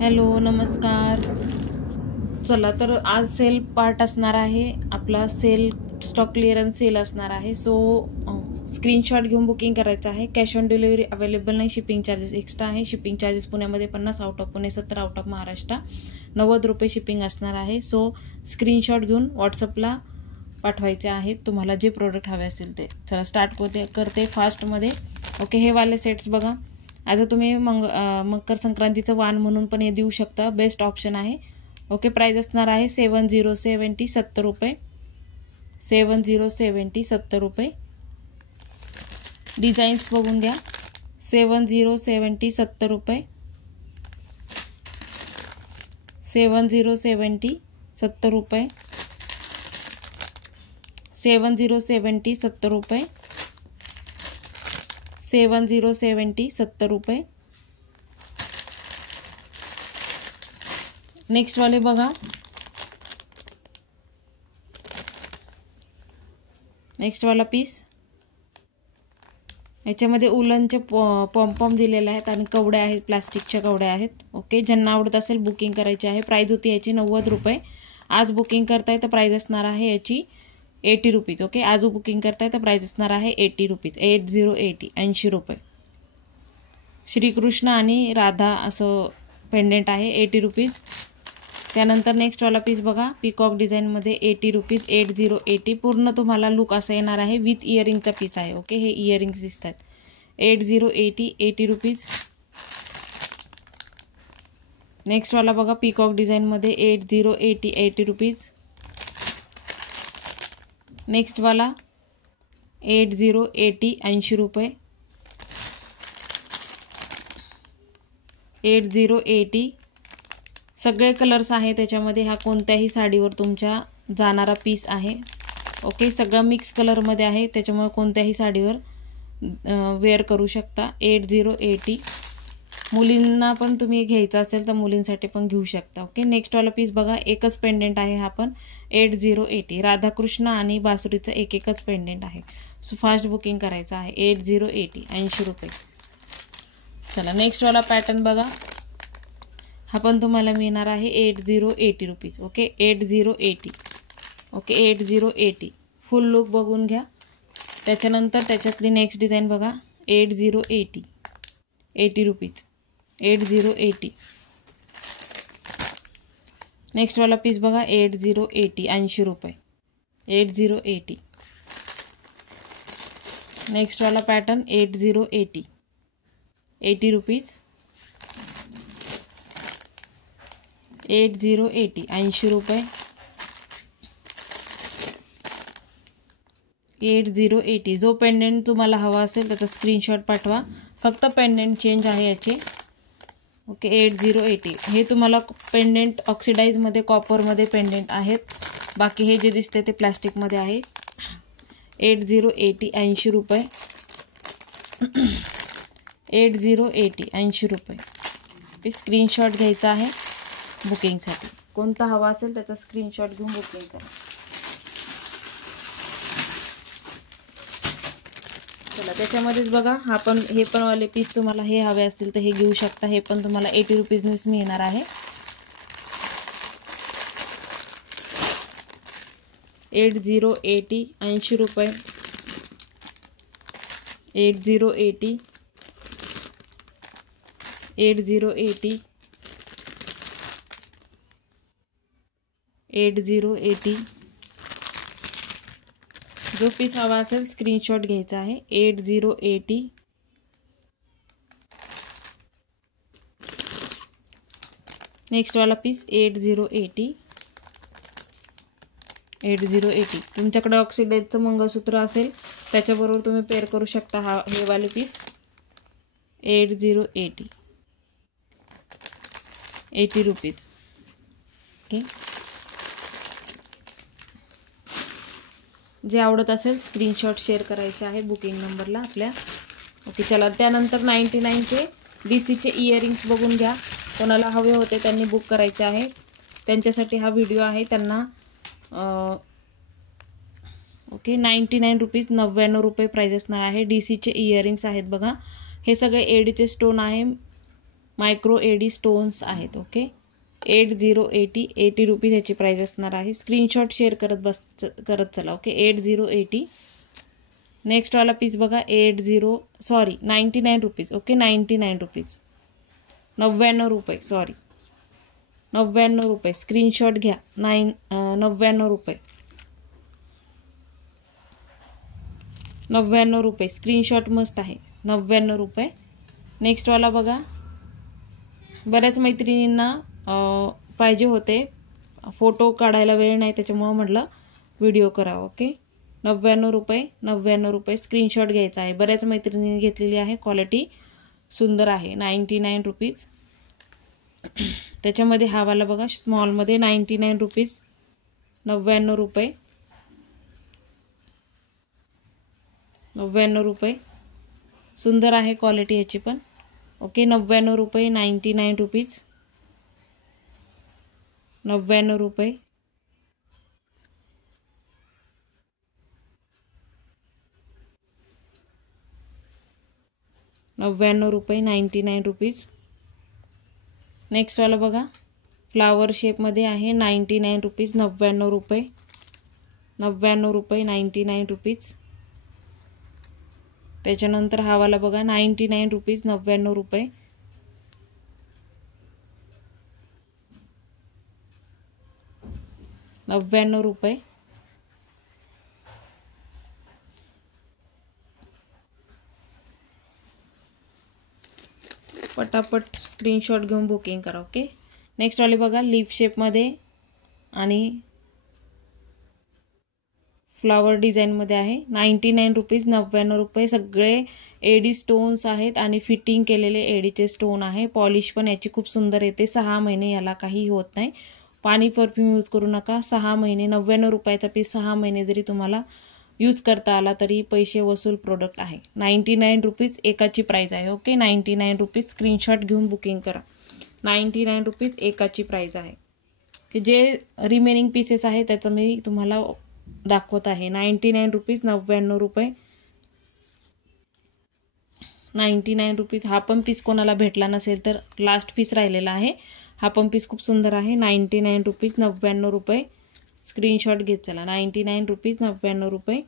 Hello नमस्कार. चला तर आज सेल पार्ट असणार आहे आपला. सेल स्टॉक क्लिअरन्स सेल असणार आहे. सो स्क्रीनशॉट घेऊन बुकिंग करायचं आहे. कॅश ऑन डिलिव्हरी अवेलेबल नाही. शिपिंग चार्जेस एक्स्ट्रा आहे. शिपिंग चार्जेस पुण्यामध्ये 50, out of Pune 70, out of Maharashtra 90 रुपये शिपिंग असणार आहे. सो स्क्रीनशॉट घेऊन व्हॉट्सअपला पाठवायचे आहेत तुम्हाला जे प्रोडक्ट हवे असतील ते. चला स्टार्ट करते फास्टमध्ये. ओके, हे वाले सेट्स बघा. आज तुम्ही मकर संक्रांतीचं वाण म्हणून पण हे देऊ शकता. बेस्ट ऑप्शन आहे. ओके, प्राइस असणार आहे 7070 70 रुपये. 7070 70 रुपये. डिझाईन्स बघून घ्या. 7070 70 रुपये. 7070 70 रुपये. 7070 70 रुपये. 7070 70 रुपये. नेक्स्ट वाले बघा. नेक्स्ट वाला पीस याच्यामध्ये उलनचे पॉम दिलेले आहेत आणि कवड्या आहेत, प्लास्टिकच्या कवड्या आहेत. ओके, ज्यांना आवडत असेल बुकिंग करायची आहे. प्राइस होती याची 90 रुपये. आज बुकिंग करताय तर प्राइस असणार आहे याची 80 रुपीज. ओके, आज बुकिंग करताय तर प्राइस असणार आहे 80 रुपीज. 8080 80 रुपये. श्रीकृष्ण आणि राधा असं पेंडेंट आहे 80 रुपीज. त्यानंतर नेक्स्ट वाला पीस बघा. पीकॉक डिझाईनमध्ये 80 रुपीज. 8080 पूर्ण तुम्हाला लुक असा येणार आहे. विथ इयरिंगचा पीस आहे. ओके, हे इयरिंग्स दिसतात. 8080 80 रुपीज. नेक्स्ट वाला बघा. पीकॉक डिझाईनमध्ये 8080 80 रुपीज. नेक्स्ट वाला 8080 80 रुपये. 8080 सगळे कलर्स आहे त्याच्यामध्ये. हा कोणत्याही साडीवर तुमच्या जाणारा पीस आहे. ओके, सगळं मिक्स कलरमध्ये आहे त्याच्यामुळे कोणत्याही साडीवर वेअर करू शकता. 8080 मुलींना पण तुम्ही घ्यायचा असेल तर मुलींसाठी पण घेऊ शकता. ओके, नेक्स्ट वाला पीस बघा. एकच पेंडेंट आहे हा पण. 8080 राधाकृष्ण आणि बासुरीचं एकच पेंडेंट आहे. सो फास्ट बुकिंग करायचं आहे. 8080 80 रुपये. चला नेक्स्ट वाला पॅटर्न बघा. हा पण तुम्हाला मिळणार आहे 8080 रुपीज. ओके, 8080. ओके, 8080 फुल लुक बघून घ्या. त्याच्यानंतर त्याच्यातली नेक्स्ट डिझाईन बघा. 8080 80 रुपीज. 8080. नेक्स्ट वाला पीस बघा. 8080 80 रुपये. 8080. नेक्स्ट वाला पॅटर्न 8080 80 रुपीज. 8080 80 रुपये. 8080. जो पेंडेंट तुम्हाला हवा असेल त्याचा स्क्रीनशॉट पाठवा. फक्त पेंडेंट चेंज आहे याचे. ओके, 8080 हे तुम्हाला पेंडेंट ऑक्सिडाईजमध्ये कॉपरमध्ये पेंडेंट आहेत. बाकी हे जे दिसते ते प्लास्टिकमध्ये आहे. 8080 80 रुपये. 8080 80 रुपये. ते स्क्रीनशॉट घ्यायचा आहे बुकिंगसाठी. कोणता हवा असेल त्याचा स्क्रीनशॉट घेऊन बुकिंग करा. चला त्याच्यामध्येच बघा. हे पण वाले पीस तुम्हाला हे हवे असतील तर हे घेऊ शकता. हे पण तुम्हाला 80 रुपीजनेच मिळणार आहे. 8080 80 रुपये. 8080 8080 8080. जो पीस हवा असेल स्क्रीनशॉट घ्यायचा आहे. 8080. नेक्स्ट वाला पीस 8080 8080. तुमच्याकडे ऑक्सिडाईजचं मंगळसूत्र असेल त्याच्याबरोबर तुम्ही पेअर करू शकता हे वाले पीस. 8080 80 रुपीज. ओके, जे आवडत असेल स्क्रीनशॉट शेअर करायचे आहे बुकिंग नंबरला आपल्या. ओके, चला त्यानंतर 99चे DCचे इयरिंग्स बघून घ्या. कोणाला हवे होते त्यांनी बुक करायचे आहे. त्यांच्यासाठी हा व्हिडिओ आहे. त्यांना ओके 99 रुपीज 99 रुपये प्राइस असणार आहे. DCचे इयरिंग्स आहेत बघा. हे सगळे एडीचे स्टोन आहे. मायक्रो एडी स्टोन्स आहेत. ओके 80 रुपीज ह्याची प्राईस असणार आहे. स्क्रीनशॉट शेअर करत चला. ओके 8080. नेक्स्ट वाला पीस बघा 99 रुपीज. ओके 99 रुपीज, 99 रुपये, सॉरी 99 रुपये. स्क्रीनशॉट घ्या. 99 रुपये, 99 रुपये. स्क्रीनशॉट मस्त आहे. 99 रुपये. नेक्स्ट वाला बघा, बऱ्याच मैत्रिणींना पाहिजे होते, फोटो काढायला वेळ नाही त्याच्यामुळं म्हटलं व्हिडिओ करावं. ओके 99 रुपये, 99 रुपये. स्क्रीनशॉट घ्यायचा आहे. बऱ्याच मैत्रिणींनी घेतलेली आहे. क्वालिटी सुंदर आहे. 99 रुपीज. त्याच्यामध्ये हा वाला बघा स्मॉलमध्ये 99 रुपीज, 99 रुपये, 99 रुपये. सुंदर आहे क्वालिटी ह्याची पण. ओके 99 रुपये, 99 रुपीज, 99 रुपये. ₹99, 99 रुपीज. नेक्स्ट वाला बघा फ्लावर शेपमध्ये आहे 99 रुपीज, 99 रुपये, 99 रुपये, 99 रुपीज. त्याच्यानंतर हा वाला बघा 99 रुपीज, 99 रुपये, 99 रुपये. पटापट स्क्रीनशॉट घेऊन बुकिंग करा. ओके नेक्स्ट वाले बघा लीफ शेपमध्ये आणि फ्लावर डिझाईनमध्ये आहे 99 रुपीज, 99 रुपये. सगळे एडी स्टोन्स आहेत आणि फिटिंग केलेले एडीचे स्टोन आहे. पॉलिश पण याची खूप सुंदर येते. 6 महिने याला काही होत नाही. पाणी परफ्यूम यूज करू नका. 6 महिने 99 रुपयाचा पीस 6 महिने जरी तुम्हाला यूज करता आला तरी पैसे वसूल प्रोडक्ट आहे. 99 रुपीज एकाची प्राईज आहे. Okay 99 rupees. स्क्रीनशॉट घेऊन बुकिंग करा. 99 रुपीज एकाची प्राईज आहे. की जे रिमेनिंग पीसेस आहे त्याचं मी तुम्हाला दाखवत आहे. 99 रुपीज, 99 रुपये, 99 रुपीज. हा पण पीस कोणाला भेटला नसेल तर लास्ट पीस राहिलेला आहे. हा पण पीस खूप सुंदर आहे. 99 रुपीज, 99 रुपये. स्क्रीनशॉट घेत चला. 99 रुपीज, 99 रुपये.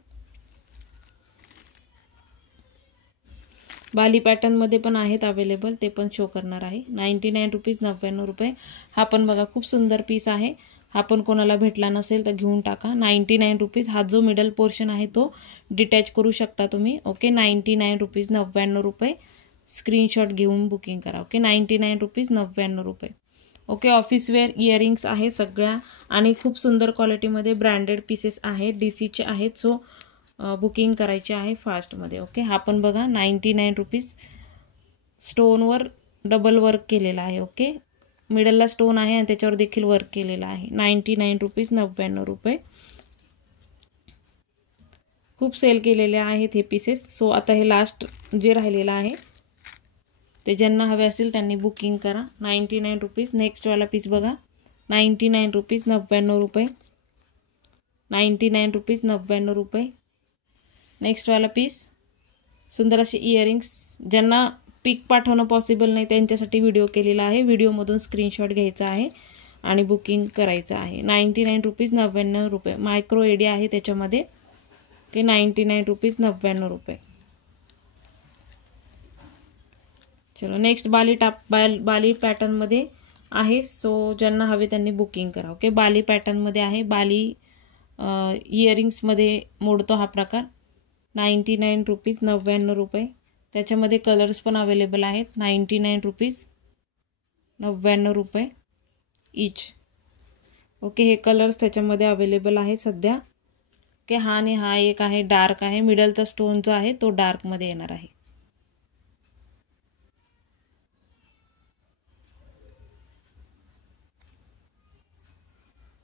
बाली पॅटर्नमध्ये पण आहेत अवेलेबल, ते पण शो करणार आहे. 99 रुपीज, 99 रुपये. हा पण बघा खूप सुंदर पीस आहे. हा पण कोणाला भेटला नसेल तर घेऊन टाका. 99 रुपीज. हा जो मिडल पोर्शन आहे तो डिटॅच करू शकता तुम्ही. ओके 99 रुपीज, 99 रुपये. स्क्रीनशॉट घेऊन बुकिंग करा. ओके 99 रुपीज, 99 रुपये. ओके ऑफिसवेअर इयरिंग्स आहे सगळ्या आणि खूप सुंदर क्वालिटीमध्ये ब्रँडेड पीसेस आहेत. DCचे आहेत. सो बुकिंग करायचे आहे फास्टमध्ये. ओके हा पण बघा 99 रुपीज. स्टोनवर डबल वर्क केलेला आहे. ओके मिडलला स्टोन आहे आणि त्याच्यावर देखील वर्क केलेला आहे. 99 रुपीज, 99 रुपये. खूप सेल केलेले आहेत हे पीसेस. सो आता हे लास्ट जे राहिलेलं आहे ते ज्यांना हवे असेल त्यांनी बुकिंग करा. 99 रुपीज. नेक्स्ट वाला पीस बघा 99 रुपीज, 99 रुपये, 99 रुपीज, 99 रुपये. नेक्स्ट वाला पीस सुंदर असे इयरिंग्स. ज्यांना पिक पाठवणं पॉसिबल नाही त्यांच्यासाठी व्हिडिओ केलेला आहे. व्हिडिओमधून स्क्रीनशॉट घ्यायचा आहे आणि बुकिंग करायचं आहे. 99 रुपीज, 99 रुपये. मायक्रो एडी आहे त्याच्यामध्ये. ते 99 रुपीज, 99 रुपये. चलो नेक्स्ट बाली पॅटर्नमध्ये आहे. सो ज्यांना हवे त्यांनी बुकिंग करा. ओके बाली पॅटर्नमध्ये आहे. बाली इयरिंग्समध्ये मोडतो हा प्रकार. 99 रुपीज, 99 रुपये. त्याच्यामध्ये कलर्स पण अवेलेबल आहेत. 99 रुपीज, 99 रुपये इच. ओके हे कलर्स त्याच्यामध्ये अवेलेबल आहे सध्या. ओके हा आणि हा एक आहे डार्क आहे. मिडलचा स्टोन जो आहे तो डार्कमध्ये येणार आहे.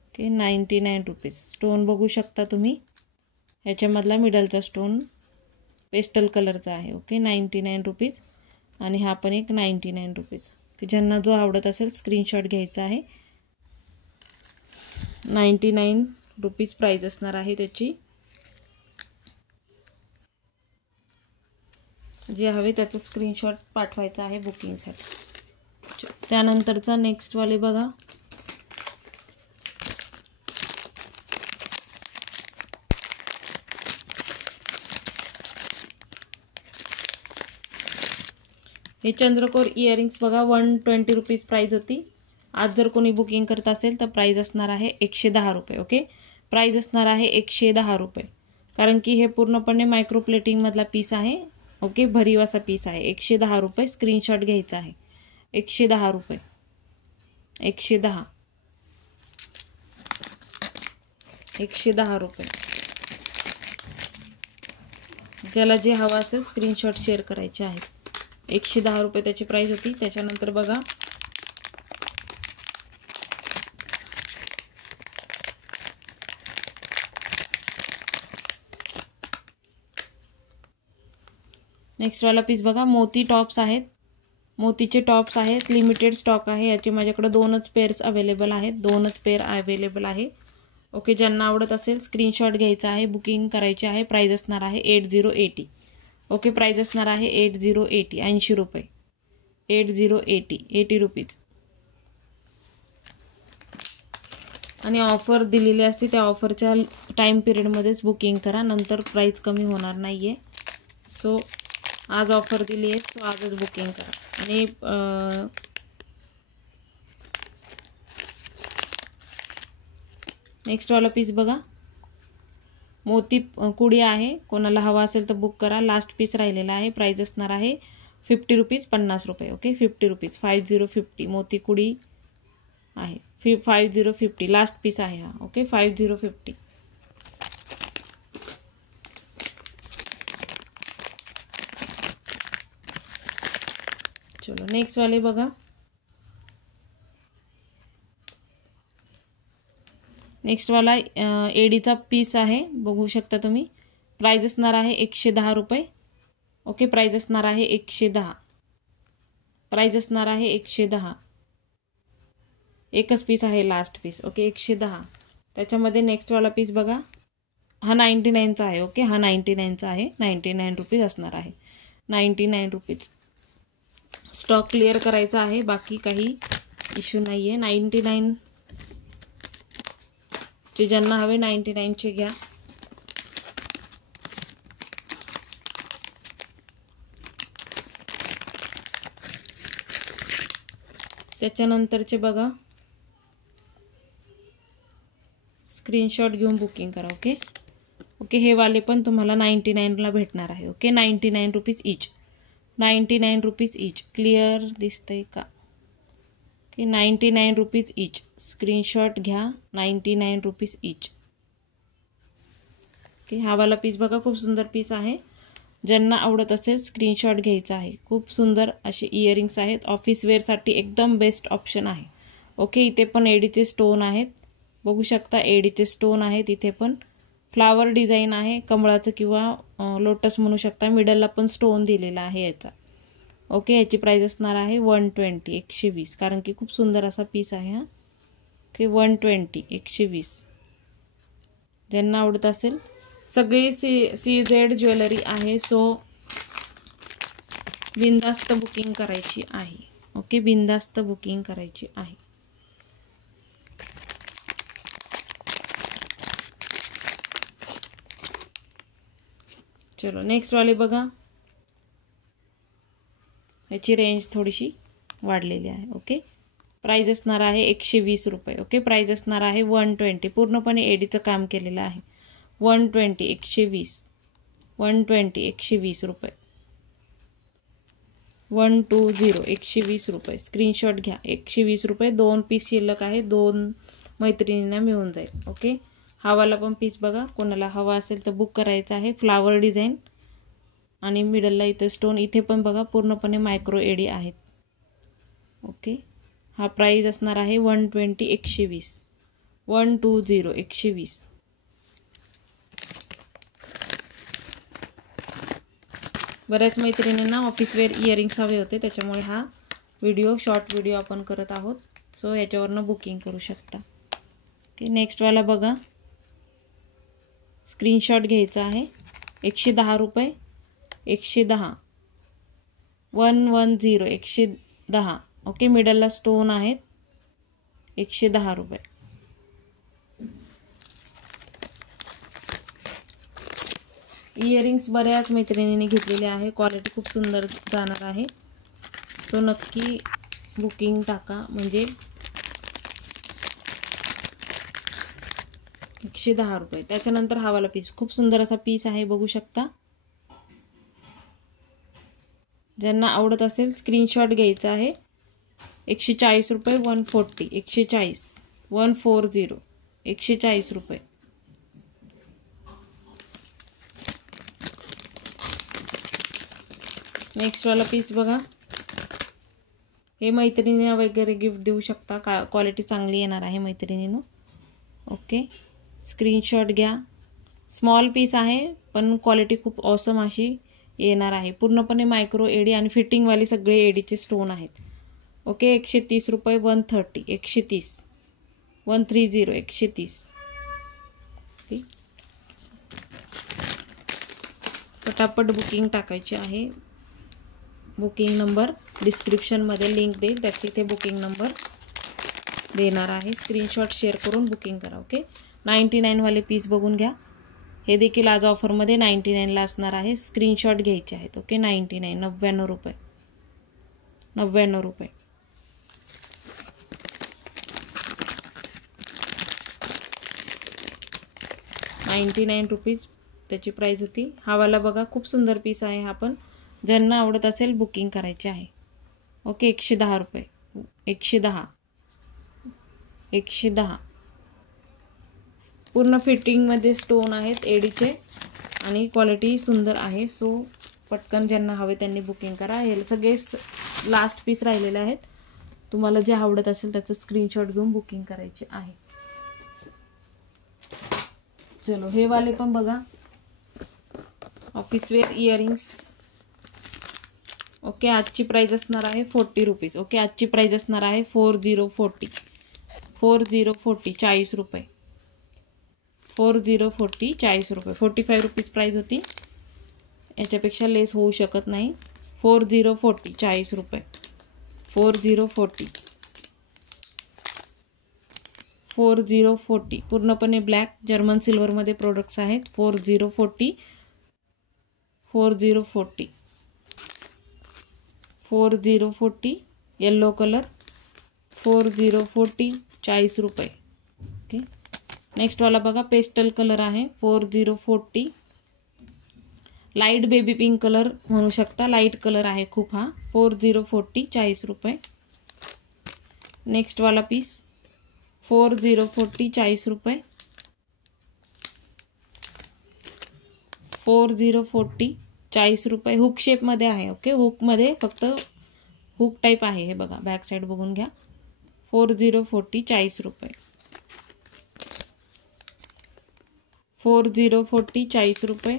Okay 99 rupees. स्टोन बघू शकता तुम्ही. ह्याच्यामधला मिडलचा स्टोन पेस्टल कलरचा आहे. Okay 99 rupees. आणि हा पण एक 99 रुपीज. की ज्यांना जो आवडत असेल स्क्रीनशॉट घ्यायचा आहे. 99 रुपीज प्राईज असणार आहे त्याची. जे हवे त्याचा स्क्रीनशॉट पाठवायचा आहे बुकिंगसाठी. त्यानंतरचा नेक्स्टवाले बघा, हे चंद्रकोर इयरिंग्स बघा 120 रुपीज प्राइस होती. आज जर कोणी बुकिंग करत असेल तर प्राइस असणार आहे 110 रुपये. ओके, प्राइस असणार आहे 110 रुपये, कारण की हे पूर्णपणे मायक्रो प्लेटिंगमधला पीस आहे. ओके, भरीव असा पीस आहे. 110 रुपये स्क्रीनशॉट घ्यायचा आहे. 110 रुपये, 110, 110 रुपये. ज्याला जे हवं असेल स्क्रीनशॉट शेअर करायचे आहेत. 110 रुपये त्याची प्राइस होती. त्याच्यानंतर बघा, नेक्स्ट वाला पीस बघा, मोती टॉप्स आहेत. मोतीचे टॉप्स आहेत, लिमिटेड स्टॉक आहे. याचे माझ्याकडे 2च पेअर्स अवेलेबल आहेत. 2च पेअर अवेलेबल आहे. ओके, ज्यांना आवडत असेल स्क्रीनशॉट घ्यायचा आहे, बुकिंग करायचे आहे. प्राइस असणार आहे 8080. ओके, प्राइस असणार आहे 8080, 80 रुपये, 8080 रुपीज. आणि ऑफर दिलेली असते, त्या ऑफरच्या टाईम पिरियडमध्येच बुकिंग करा, नंतर प्राइस कमी होणार नाही आहे. सो आज ऑफर दिली आहे, सो आजच बुकिंग करा. आणि नेक्स्ट वाला पीस बघा, मोती कुडी आहे. कोणाला हवा असेल तर बुक करा. लास्ट पीस राहिलेला आहे. प्राइस असणार आहे 50 रुपीज, 50 रुपये. ओके, 50 रुपीज, 5050 मोती कुडी आहे. 5050 लास्ट पीस आहे हा. ओके, 5050. चलो नेक्स्ट वाले बघा, नेक्स्ट वाला एडीचा पीस आहे. बघू शकता तुम्ही. प्राइस असणार आहे 110 रुपये. ओके, प्राइस असणार आहे 110. प्राइस असणार आहे 110. एकच पीस आहे लास्ट पीस. ओके, 110. त्याच्यामध्ये नेक्स्ट वाला पीस बघा, हा 99चा आहे. ओके, हा 99चा आहे. 99 रुपीज असणार आहे. 99 रुपीज. स्टॉक क्लिअर करायचा आहे, बाकी काही इश्यू नाही आहे. 99 जे ज्यांना हवे 99चे घ्या. त्याच्यानंतरचे बघा, स्क्रीनशॉट घेऊन बुकिंग करा. ओके ओके, हे वाले पण तुम्हाला 99ला भेटणार आहे. Okay, 99 rupees each, 99 rupees each. Clear दिसतंय का? Okay, 99 rupees each. स्क्रीनशॉट घ्या. 99 रुपीज इच. ओके, हा वाला पीस बघा, खूप सुंदर पीस आहे. ज्यांना आवडत असेल स्क्रीनशॉट घ्यायचा आहे. खूप सुंदर असे इयरिंग्स आहेत. ऑफिस वेअरसाठी एकदम बेस्ट ऑप्शन आहे. ओके, इथे पण एडीचे स्टोन आहेत. बघू शकता, एडीचे स्टोन आहेत. इथे पण फ्लावर डिझाईन आहे, कमळाचं किंवा लोटस म्हणू शकता. मिडलला पण स्टोन दिलेला आहे याचा. ओके, याची प्राइस असणार आहे 120, 120, कारण की खूप सुंदर असा पीस आहे हा. ओके, 120, 120. ज्यांना आवडत असेल, सगळी CZ ज्वेलरी आहे. सो बिनधास्त बुकिंग करायची आहे. ओके, बिनधास्त बुकिंग करायची आहे. चलो नेक्स्ट वाले बघा, याची रेंज थोडीशी वाढलेली आहे. ओके, प्राइस असणार आहे 120 रुपये. ओके, प्राइस असणार आहे 120. पूर्णपणे एडीचं काम केलेलं आहे. 120, 120, 120, 120 रुपये. 120, 120 रुपये. स्क्रीनशॉट घ्या. 120 रुपये. 2 पीस शिल्लक आहे. 2 मैत्रिणींना मिळून जाईल. ओके, हा वाला पण पीस बघा, कोणाला हवा असेल तर बुक करायचा आहे. फ्लावर डिझाईन आणि मिडलला इथे स्टोन. इथे पण बघा पूर्णपणे मायक्रो एडी आहेत. ओके, हा प्राइस असणार आहे 120, 120, 120, 120. बऱ्याच मैत्रिणींना ऑफिसवेअर इयरिंग्स हवे होते, त्याच्यामुळे हा शॉर्ट व्हिडिओ आपण करत आहोत. सो याच्यावरनं बुकिंग करू शकता. ओके, नेक्स्ट वाला बघा, स्क्रीनशॉट घ्यायचा आहे. 110 रुपये, 110, 110, 110. ओके, मिडलला स्टोन आहेत, 110 रुपये. इयरिंग्स बऱ्याच मैत्रिणींनी घेतलेले आहे, क्वालिटी खूप सुंदर जाणार आहे. सो नक्की बुकिंग टाका. म्हणजे 110 रुपये. त्याच्यानंतर हा वाला पीस खूप सुंदर असा पीस आहे, बघू शकता. ज्यांना आवडत असेल स्क्रीनशॉट घ्यायचा आहे. 140 रुपये, 140, 140, 140, 140 रुपये. नेक्स्ट वाला पीस बघा. हे मैत्रिणींना वगैरे गिफ्ट देऊ शकता, क्वालिटी चांगली येणार आहे मैत्रिणींनो. ओके, स्क्रीनशॉट घ्या. स्मॉल पीस आहे पण क्वालिटी खूप ऑसम अशी येणार आहे. पूर्णपणे मायक्रो एडी आणि फिटिंगवाले सगळे एडीचे स्टोन आहेत. ओके, 130 रुपये, 130, 130, 130, 130. ओके, पटापट बुकिंग टाकायची आहे. बुकिंग नंबर डिस्क्रिप्शनमध्ये लिंक देईल, त्यात तिथे बुकिंग नंबर देणार आहे. स्क्रीनशॉट शेअर करून बुकिंग करा. ओके, 99 वाले पीस बघून घ्या. हे देखील आज ऑफरमध्ये 99ला असणार आहे. स्क्रीनशॉट घ्यायचे आहेत. ओके, 99, 99 रुपये, 99 रुपये. ₹99 त्याची प्राईज होती. हा वाला बघा, खूप सुंदर पीस आहे हा पण. ज्यांना आवडत असेल बुकिंग करायचे आहे. ओके, 110 रुपये, 110, 110. पूर्ण फिटिंगमध्ये स्टोन आहेत एडीचे आणि क्वालिटी सुंदर आहे. सो पटकन ज्यांना हवे त्यांनी बुकिंग करा. हे सगळे लास्ट पीस राहिलेले आहेत. तुम्हाला जे आवडत असेल त्याचं स्क्रीनशॉट घेऊन बुकिंग करायचे आहे. चलो, हे वाले पण बघा, ऑफिस वेअर इयरिंग्स. ओके, आजची प्राईज असणार आहे ₹40. ओके, आजची प्राईज असणार आहे 4040, 4040, 40 रुपये, 4040, 40 रुपये. ₹45 प्राईज होती, याच्यापेक्षा लेस होऊ शकत नाही. 4040, 40 रुपये, 4040, 4040. पूर्णपणे ब्लॅक जर्मन सिल्वरमध्ये प्रोडक्ट्स आहेत. 4040, 4040, 4040, येलो कलर, 4040, 40 रुपये. ओके, नेक्स्ट वाला बघा, पेस्टल कलर आहे, 4040. लाईट बेबी पिंक कलर म्हणू शकता, लाईट कलर आहे खूप हा. 4040, 40 रुपये. नेक्स्ट वाला पीस 4040, 40 रुपये, 4040, 40 रुपये. हुक शेपमध्ये आहे. ओके, हुकमध्ये फक्त हुक टाईप आहे. हे बघा, बॅक साईड बघून घ्या. 4040, 40 रुपये, 4040, 40 रुपये.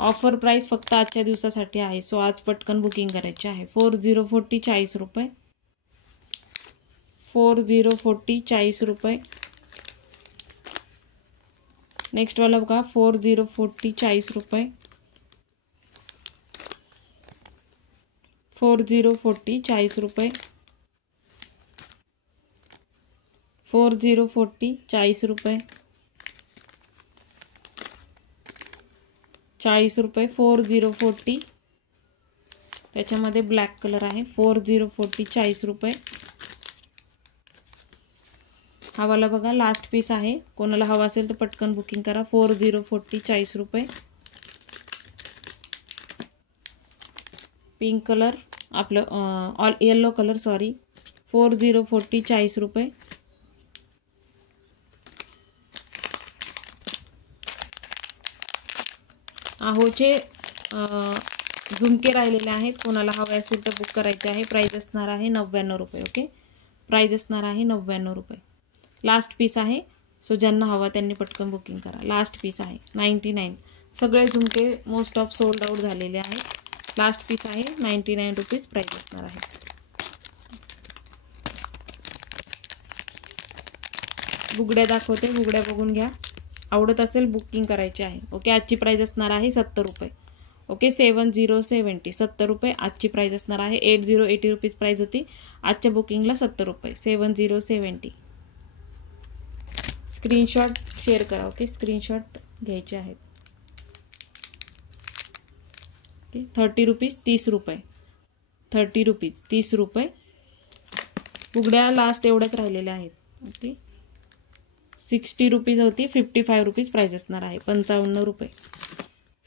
ऑफर प्राईस फक्त आजच्या दिवसासाठी आहे. सो आज पटकन बुकिंग करायचे आहे. 4040, 40 रुपये, 4040, 40 रुपये. नेक्स्ट वाला बघा, 4040, 40 रुपये, 4040, 40 रुपये, 4040, 40 रुपये, 40 रुपये, 4040. त्याच्यामध्ये ब्लॅक कलर आहे. 4040, 40 रुपये. हा वाला बघा, लास्ट पीस आहे. कोणाला हवा असेल तर पटकन बुकिंग करा. 4040, 40 रुपये. पिंक कलर, आपलं येलो कलर, सॉरी. 4040, 40 रुपये. आहोचे झुमके राहिलेले आहेत. कोणाला हवे असेल तर बुक करायचे आहे. प्राईज असणार आहे 99 रुपये. ओके, प्राईज असणार आहे 99 रुपये. लास्ट पीस आहे. सो ज्यांना हवा त्यांनी पटकन बुकिंग करा. लास्ट पीस आहे 99. सगळे झुमके मोस्ट ऑफ सोल्ड आउट झालेले आहेत. लास्ट पीस आहे 99 रुपीज प्राईज असणार आहे. बुगड्या दाखवते, बुगड्या बघून घ्या. आवडत असेल बुकिंग करायची आहे. ओके, आजची प्राईज असणार आहे 70 रुपये. ओके 7070 70 रुपये आजची प्राईस असणार आहे. 8080 रुपीज प्राईस होती आजच्या बुकिंगला 70 रुपये 7070. स्क्रीनशॉट शेअर करा. ओके स्क्रीनशॉट घ्यायचे आहेत. ओके 30 रुपीज 30 रुपये 30 रुपीज 30 रुपये. उघड्या लास्ट एवढ्याच राहिलेल्या आहेत. ओके 60 रुपीज होती 55 रुपीज प्राईस असणार आहे. 55 रुपये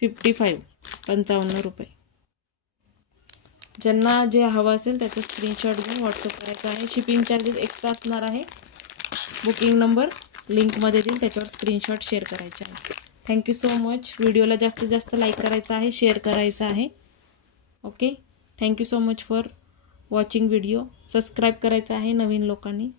55 रुपये. ज्यांना जे हवं असेल त्याचं स्क्रीनशॉट घेऊन व्हॉट्सअप करायचं आहे. शिपिंग चार्जेस एक्स्ट्रा असणार आहे. बुकिंग नंबर लिंकमध्ये देईल त्याच्यावर स्क्रीनशॉट शेअर करायचे आहे. Thank you so much. व्हिडिओला जास्तीत जास्त लाईक करायचं आहे, शेअर करायचं आहे. Okay thank you so much for watching video. Subscribe करायचं आहे नवीन लोकांनी.